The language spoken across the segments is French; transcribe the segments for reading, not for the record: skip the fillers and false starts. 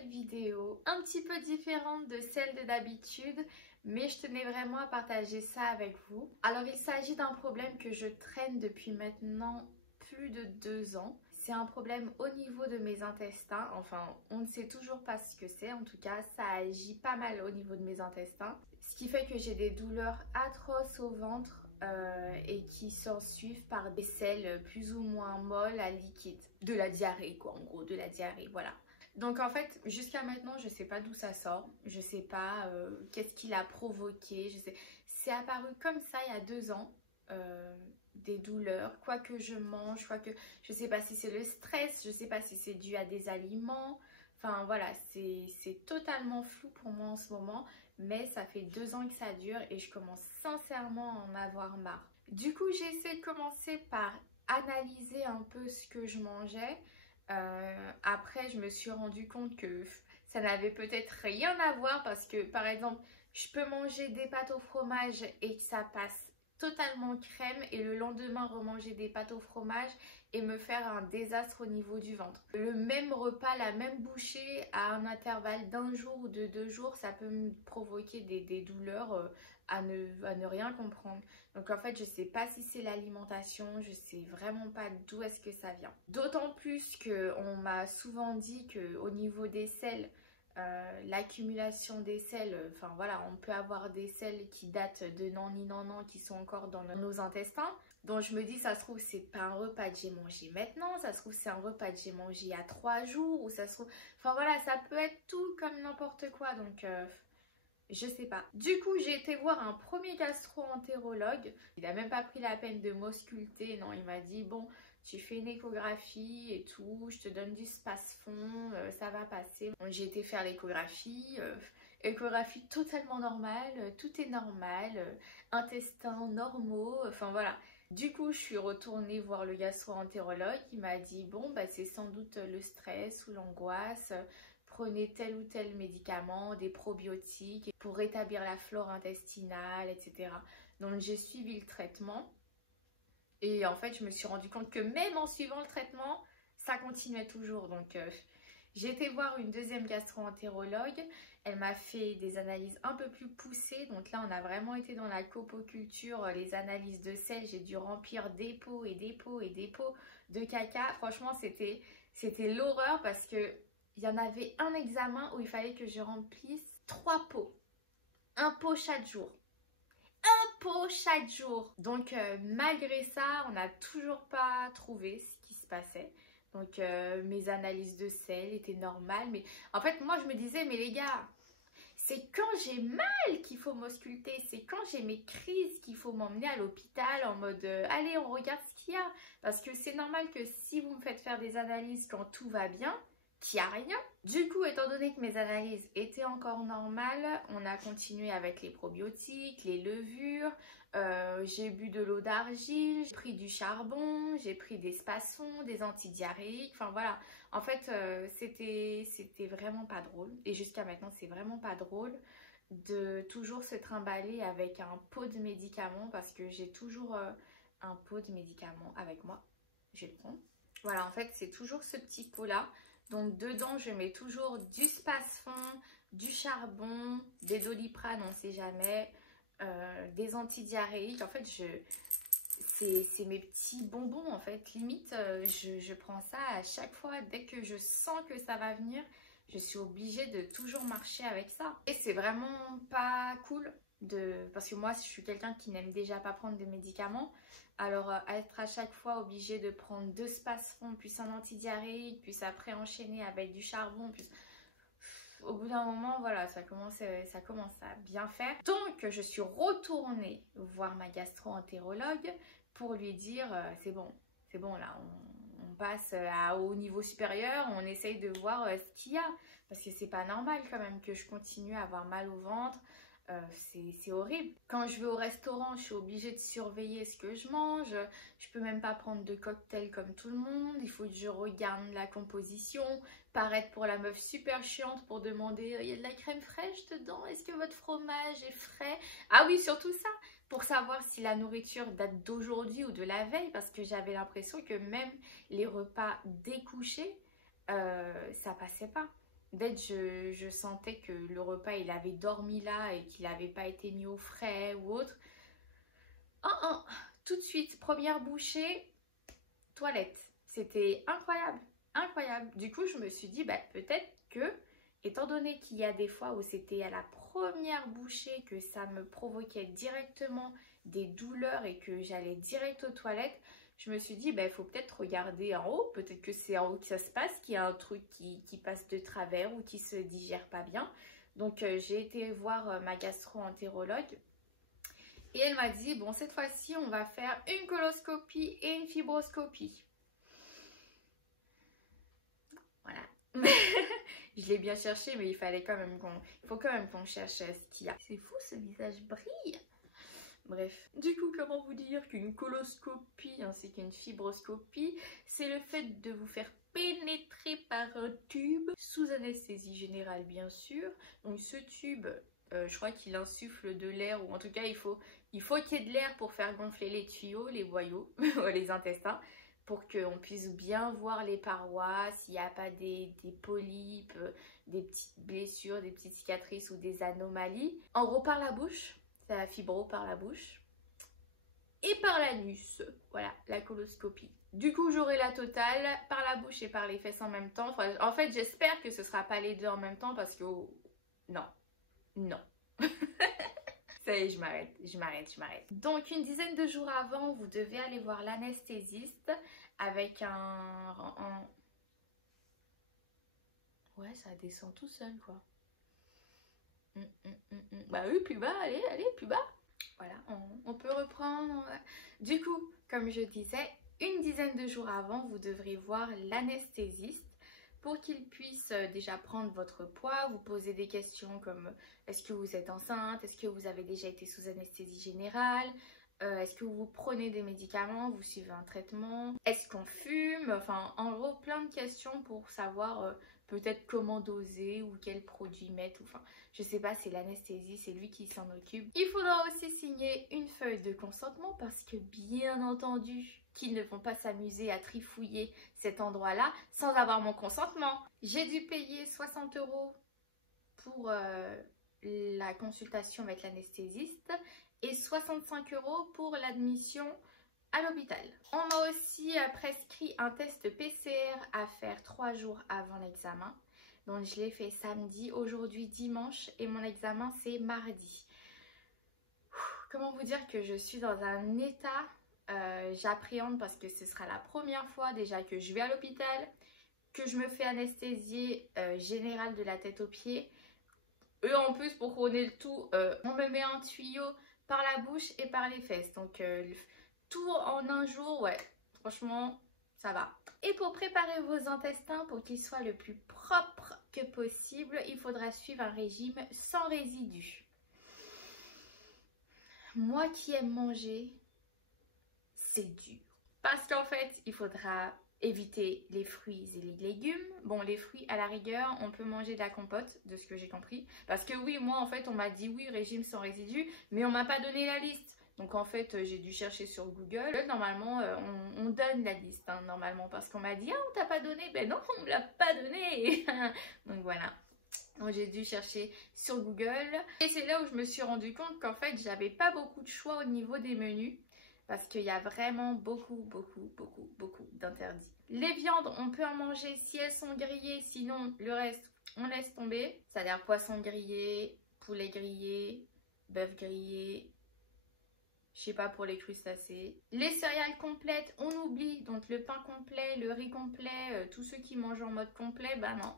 nouvelle vidéo un petit peu différente de celle de d'habitude, mais je tenais vraiment à partager ça avec vous. Alors il s'agit d'un problème que je traîne depuis maintenant plus de 2 ans. C'est un problème au niveau de mes intestins, enfin on ne sait toujours pas ce que c'est, en tout cas ça agit pas mal au niveau de mes intestins. Ce qui fait que j'ai des douleurs atroces au ventre et qui s'en suivent par des selles plus ou moins molles à liquide. De la diarrhée quoi, en gros, de la diarrhée, voilà. Donc en fait, jusqu'à maintenant, je sais pas d'où ça sort, je sais pas qu'est-ce qui l'a provoqué, c'est apparu comme ça il y a 2 ans. Des douleurs, quoi que je mange, je sais pas si c'est le stress, je sais pas si c'est dû à des aliments, enfin voilà, c'est totalement flou pour moi en ce moment, mais ça fait 2 ans que ça dure et je commence sincèrement à en avoir marre. Du coup, j'ai essayé de commencer par analyser un peu ce que je mangeais. Après, je me suis rendu compte que ça n'avait peut-être rien à voir parce que, par exemple, je peux manger des pâtes au fromage et que ça passe totalement crème et le lendemain remanger des pâtes au fromage et me faire un désastre au niveau du ventre. Le même repas, la même bouchée à un intervalle d'1 jour ou de 2 jours, ça peut me provoquer des douleurs à ne rien comprendre. Donc en fait, je sais pas si c'est l'alimentation, je sais vraiment pas d'où est-ce que ça vient. D'autant plus qu'on m'a souvent dit qu'au niveau des selles, l'accumulation des selles, enfin voilà, on peut avoir des selles qui datent de nan, qui sont encore dans nos intestins. Donc je me dis, ça se trouve, c'est pas un repas que j'ai mangé maintenant, ça se trouve, c'est un repas que j'ai mangé il y a 3 jours, ou ça se trouve, enfin voilà, ça peut être tout comme n'importe quoi, donc je sais pas. Du coup, j'ai été voir un premier gastro-entérologue. Il a même pas pris la peine de m'ausculter. Non, il m'a dit, bon, tu fais une échographie et tout, je te donne du Spasfon, ça va passer. J'ai été faire l'échographie. Échographie totalement normale, tout est normal, intestins normaux, enfin voilà. Du coup, je suis retournée voir le gastro-entérologue. Il m'a dit, bon, bah, c'est sans doute le stress ou l'angoisse. Prenez tel ou tel médicament, des probiotiques pour rétablir la flore intestinale, etc. Donc j'ai suivi le traitement et en fait je me suis rendu compte que même en suivant le traitement, ça continuait toujours. Donc j'ai été voir une deuxième gastro-entérologue, elle m'a fait des analyses un peu plus poussées. Donc là on a vraiment été dans la copoculture, les analyses de sel, j'ai dû remplir des pots et des pots et des pots de caca. Franchement c'était l'horreur parce que il y en avait un examen où il fallait que je remplisse 3 pots. Un pot chaque jour. Un pot chaque jour. Donc malgré ça, on n'a toujours pas trouvé ce qui se passait. Donc mes analyses de sel étaient normales. Mais en fait, moi je me disais, mais les gars, c'est quand j'ai mal qu'il faut m'ausculter. C'est quand j'ai mes crises qu'il faut m'emmener à l'hôpital en mode allez, on regarde ce qu'il y a. Parce que c'est normal que si vous me faites faire des analyses quand tout va bien, qu'il n'y a rien. Du coup, étant donné que mes analyses étaient encore normales, on a continué avec les probiotiques, les levures, j'ai bu de l'eau d'argile, j'ai pris du charbon, j'ai pris des Spasfon, des antidiarrhéiques, enfin voilà. En fait, c'était vraiment pas drôle. Et jusqu'à maintenant, c'est vraiment pas drôle de toujours se trimballer avec un pot de médicaments parce que j'ai toujours un pot de médicaments avec moi. Je vais le prendre. Voilà, en fait, c'est toujours ce petit pot-là. Donc dedans, je mets toujours du Spasfon, du charbon, des Doliprane, on ne sait jamais, des antidiarrhéiques. En fait, c'est mes petits bonbons en fait. Limite, je prends ça à chaque fois. Dès que je sens que ça va venir, je suis obligée de toujours marcher avec ça. Et c'est vraiment pas cool. Parce que moi je suis quelqu'un qui n'aime déjà pas prendre de médicaments, alors être à chaque fois obligé de prendre 2 Spasfon puis un antidiarrhéique puis après enchaîner avec du charbon puis au bout d'un moment voilà ça commence à bien faire. Donc je suis retournée voir ma gastro-entérologue pour lui dire c'est bon là on passe au niveau supérieur, on essaye de voir ce qu'il y a parce que c'est pas normal quand même que je continue à avoir mal au ventre. C'est horrible. Quand je vais au restaurant, je suis obligée de surveiller ce que je mange. Je peux même pas prendre de cocktail comme tout le monde. Il faut que je regarde la composition, paraître pour la meuf super chiante pour demander il y a de la crème fraîche dedans? Est-ce que votre fromage est frais? Ah oui, surtout ça, pour savoir si la nourriture date d'aujourd'hui ou de la veille, parce que j'avais l'impression que même les repas découchés, ça passait pas. dès que je sentais que le repas il avait dormi là et qu'il n'avait pas été mis au frais ou autre, tout de suite, première bouchée, toilette. C'était incroyable, incroyable. Du coup, je me suis dit, bah, peut-être que, étant donné qu'il y a des fois où c'était à la première bouchée que ça me provoquait directement des douleurs et que j'allais direct aux toilettes, je me suis dit, bah, il faut peut-être regarder en haut. Peut-être que c'est en haut que ça se passe, qu'il y a un truc qui passe de travers ou qui se digère pas bien. Donc, j'ai été voir ma gastro-entérologue. Et elle m'a dit, bon, cette fois-ci, on va faire une coloscopie et une fibroscopie. Voilà. Je l'ai bien cherché, mais il fallait quand même faut quand même qu'on cherche ce qu'il y a. C'est fou, ce visage brille. Bref. Du coup, comment vous dire qu'une coloscopie ainsi qu'une fibroscopie, c'est le fait de vous faire pénétrer par un tube sous anesthésie générale, bien sûr. Donc ce tube, je crois qu'il insuffle de l'air, ou en tout cas il faut qu'il y ait de l'air pour faire gonfler les tuyaux, les boyaux, les intestins, pour qu'on puisse bien voir les parois, s'il n'y a pas des polypes, des petites blessures, des petites cicatrices ou des anomalies. En gros, par la bouche, c'est la fibro par la bouche. Et par l'anus, voilà, la coloscopie. Du coup, j'aurai la totale par la bouche et par les fesses en même temps. Enfin, en fait, j'espère que ce ne sera pas les deux en même temps parce que... non. Non. Ça y est, je m'arrête. Donc, une dizaine de jours avant, vous devez aller voir l'anesthésiste avec un... Ouais, ça descend tout seul, quoi. Bah oui, plus bas, allez, plus bas. Voilà, on peut reprendre. Du coup, comme je disais, une dizaine de jours avant, vous devrez voir l'anesthésiste pour qu'il puisse déjà prendre votre poids, vous poser des questions comme est-ce que vous êtes enceinte, est-ce que vous avez déjà été sous anesthésie générale, est-ce que vous prenez des médicaments, vous suivez un traitement, est-ce qu'on fume, enfin en gros plein de questions pour savoir peut-être comment doser ou quels produits mettre, enfin je sais pas, c'est l'anesthésie, c'est lui qui s'en occupe. Il faudra aussi signer une feuille de consentement parce que bien entendu qu'ils ne vont pas s'amuser à trifouiller cet endroit-là sans avoir mon consentement. J'ai dû payer 60 € pour la consultation avec l'anesthésiste et 65 € pour l'admission à l'hôpital. On m'a aussi prescrit un test PCR à faire 3 jours avant l'examen. Donc je l'ai fait samedi, aujourd'hui dimanche et mon examen c'est mardi. Comment vous dire que je suis dans un état, j'appréhende parce que ce sera la première fois déjà que je vais à l'hôpital, que je me fais anesthésier générale de la tête aux pieds. Et en plus pour couronner le tout, on me met un tuyau par la bouche et par les fesses. Donc tout en un jour, ouais, franchement, ça va. Et pour préparer vos intestins pour qu'ils soient le plus propres que possible, il faudra suivre un régime sans résidus. Moi qui aime manger, c'est dur. Parce qu'en fait, il faudra éviter les fruits et les légumes. Bon, les fruits, à la rigueur, on peut manger de la compote, de ce que j'ai compris. Parce que oui, moi, en fait, on m'a dit oui, régime sans résidus, mais on m'a pas donné la liste. Donc, en fait, j'ai dû chercher sur Google. Normalement, on donne la liste, hein, normalement, parce qu'on m'a dit « Ah, on t'a pas donné ?» Ben non, on me l'a pas donné. Donc, voilà. Donc, j'ai dû chercher sur Google. Et c'est là où je me suis rendu compte qu'en fait, j'avais pas beaucoup de choix au niveau des menus. Parce qu'il y a vraiment beaucoup d'interdits. Les viandes, on peut en manger si elles sont grillées. Sinon, le reste, on laisse tomber. C'est-à-dire poisson grillé, poulet grillé, bœuf grillé. Je sais pas pour les crustacés. Les céréales complètes, on oublie. Donc le pain complet, le riz complet, tous ceux qui mangent en mode complet, bah non.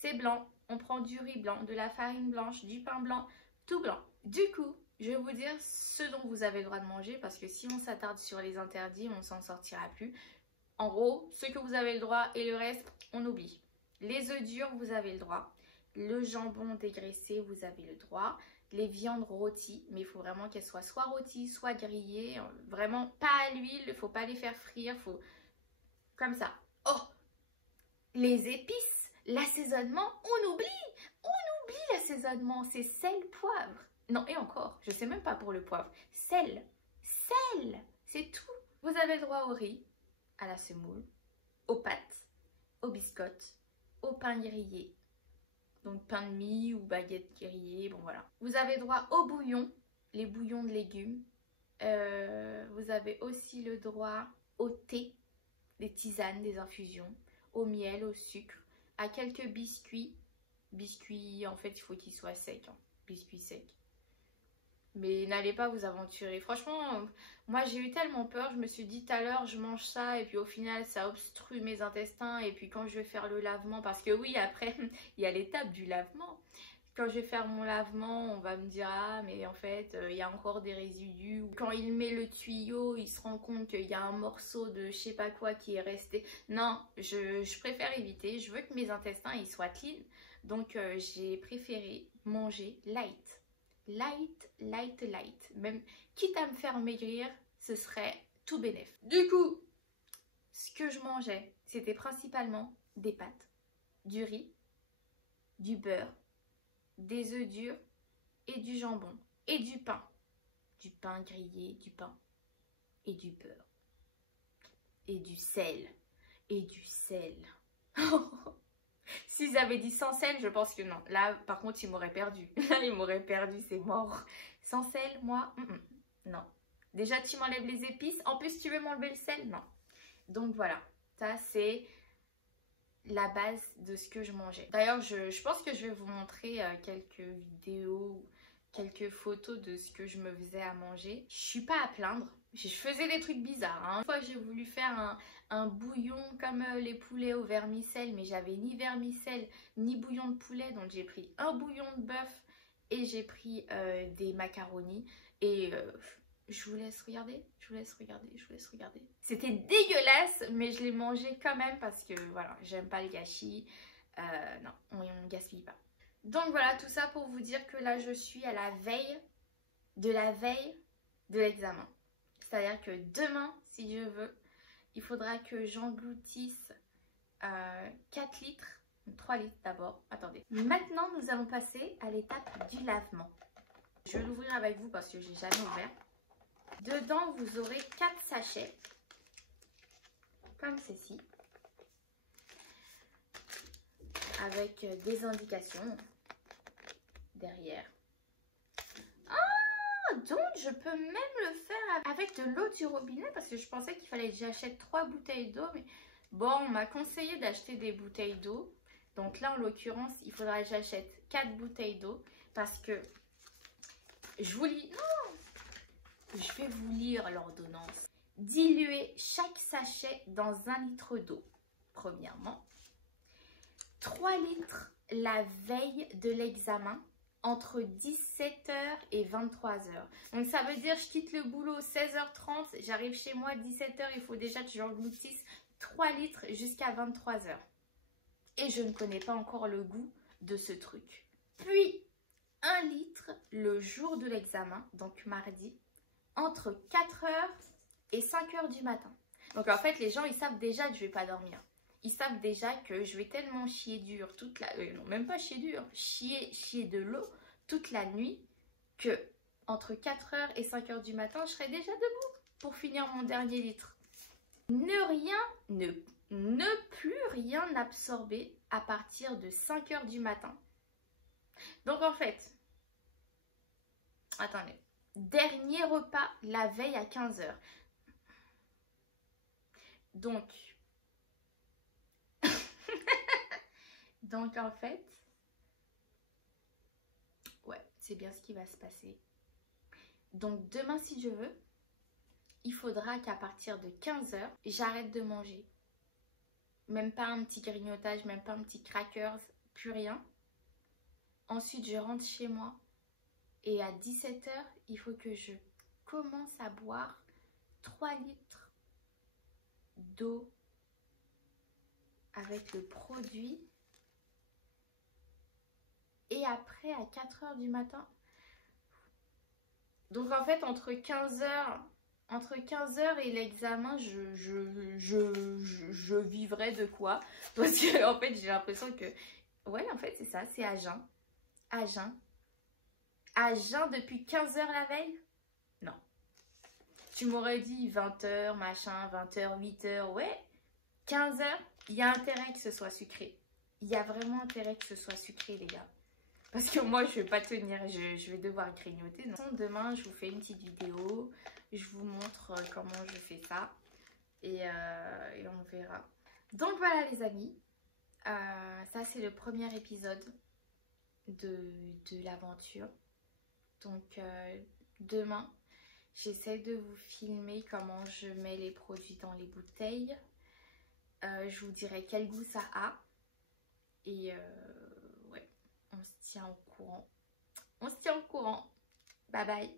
C'est blanc. On prend du riz blanc, de la farine blanche, du pain blanc, tout blanc. Du coup, je vais vous dire ce dont vous avez le droit de manger parce que si on s'attarde sur les interdits, on s'en sortira plus. En gros, ce que vous avez le droit et le reste, on oublie. Les œufs durs, vous avez le droit. Le jambon dégraissé, vous avez le droit. Les viandes rôties, mais il faut vraiment qu'elles soient soit rôties, soit grillées. Vraiment pas à l'huile, il ne faut pas les faire frire, faut comme ça. Oh, les épices, l'assaisonnement, on oublie l'assaisonnement, c'est sel, poivre. Non, et encore, je sais même pas pour le poivre. Sel, c'est tout. Vous avez le droit au riz, à la semoule, aux pâtes, aux biscottes, au pain grillé, Donc pain de mie ou baguette grillée, bon voilà. Vous avez droit au bouillon, les bouillons de légumes. Vous avez aussi le droit au thé, des tisanes, des infusions, au miel, au sucre, à quelques biscuits. Biscuits, en fait, il faut qu'ils soient secs, hein. Biscuits secs. Mais n'allez pas vous aventurer. Franchement, moi j'ai eu tellement peur. Je me suis dit tout à l'heure, je mange ça et puis au final, ça obstrue mes intestins. Et puis quand je vais faire le lavement, parce que oui, après, il y a l'étape du lavement. Quand je vais faire mon lavement, on va me dire ah mais en fait il y a encore des résidus. Quand il met le tuyau, il se rend compte qu'il y a un morceau de je sais pas quoi qui est resté. Non, je préfère éviter. Je veux que mes intestins ils soient clean. Donc j'ai préféré manger light. Light. Même quitte à me faire maigrir, ce serait tout bénef. Du coup, ce que je mangeais, c'était principalement des pâtes, du riz, du beurre, des œufs durs et du jambon et du pain. Du pain grillé, du pain et du beurre. Et du sel. Et du sel. S'ils avaient dit sans sel, je pense que non. Là, par contre, ils m'auraient perdu. Là, ils m'auraient perdu, c'est mort. Sans sel, moi, non. Déjà, tu m'enlèves les épices. En plus, tu veux m'enlever le sel? Non. Donc, voilà. Ça, c'est la base de ce que je mangeais. D'ailleurs, je pense que je vais vous montrer quelques vidéos, quelques photos de ce que je me faisais à manger. Je suis pas à plaindre. Je faisais des trucs bizarres. Hein. Une fois, j'ai voulu faire un bouillon comme les poulets au vermicelle, mais j'avais ni vermicelle ni bouillon de poulet. Donc, j'ai pris un bouillon de bœuf et j'ai pris des macaronis. Et je vous laisse regarder. C'était dégueulasse, mais je l'ai mangé quand même parce que voilà, j'aime pas le gâchis. Non, on ne gaspille pas. Donc voilà, tout ça pour vous dire que là, je suis à la veille de l'examen. C'est-à-dire que demain, si je veux, il faudra que j'engloutisse 4 litres, 3 litres d'abord. Attendez. Maintenant, nous allons passer à l'étape du lavement. Je vais l'ouvrir avec vous parce que je n'ai jamais ouvert. Dedans, vous aurez 4 sachets, comme ceci, avec des indications derrière. Donc je peux même le faire avec de l'eau du robinet parce que je pensais qu'il fallait que j'achète 3 bouteilles d'eau, mais bon, on m'a conseillé d'acheter des bouteilles d'eau. Donc là en l'occurrence il faudra que j'achète 4 bouteilles d'eau parce que je vous lis, non, je vais vous lire l'ordonnance. Diluer chaque sachet dans 1 litre d'eau, premièrement. 3 litres la veille de l'examen, entre 17h et 23h. Donc ça veut dire je quitte le boulot 16h30, j'arrive chez moi 17h, il faut déjà que j'engloutisse 3 litres jusqu'à 23h. Et je ne connais pas encore le goût de ce truc. Puis 1 litre le jour de l'examen, donc mardi, entre 4h et 5h du matin. Donc en fait les gens ils savent déjà que je ne vais pas dormir. Ils savent déjà que je vais tellement chier dur toute la... non, même pas chier dur. Chier de l'eau toute la nuit que entre 4h et 5h du matin, je serai déjà debout pour finir mon dernier litre. Ne plus rien absorber à partir de 5h du matin. Donc en fait, attendez. Dernier repas la veille à 15h. Donc en fait, ouais, c'est bien ce qui va se passer. Donc demain, si je veux, il faudra qu'à partir de 15h, j'arrête de manger. Même pas un petit grignotage, même pas un petit crackers, plus rien. Ensuite, je rentre chez moi et à 17h, il faut que je commence à boire 3 litres d'eau avec le produit. Et après, à 4h du matin. Donc en fait, entre 15h et l'examen, je vivrai de quoi? Parce que en fait, j'ai l'impression que... Ouais, en fait, c'est ça, c'est à jeun. À jeun. À jeun depuis 15h la veille? Non. Tu m'aurais dit 20h, machin, 20h, 8h, ouais. 15h, il y a intérêt que ce soit sucré. il y a vraiment intérêt que ce soit sucré les gars. Parce que moi je vais pas tenir, je vais devoir grignoter. Donc, demain je vous fais une petite vidéo, je vous montre comment je fais ça et on verra. Donc voilà les amis, ça c'est le premier épisode de l'aventure. Donc demain j'essaie de vous filmer comment je mets les produits dans les bouteilles. Je vous dirai quel goût ça a et ouais, on se tient au courant. On se tient au courant. Bye bye.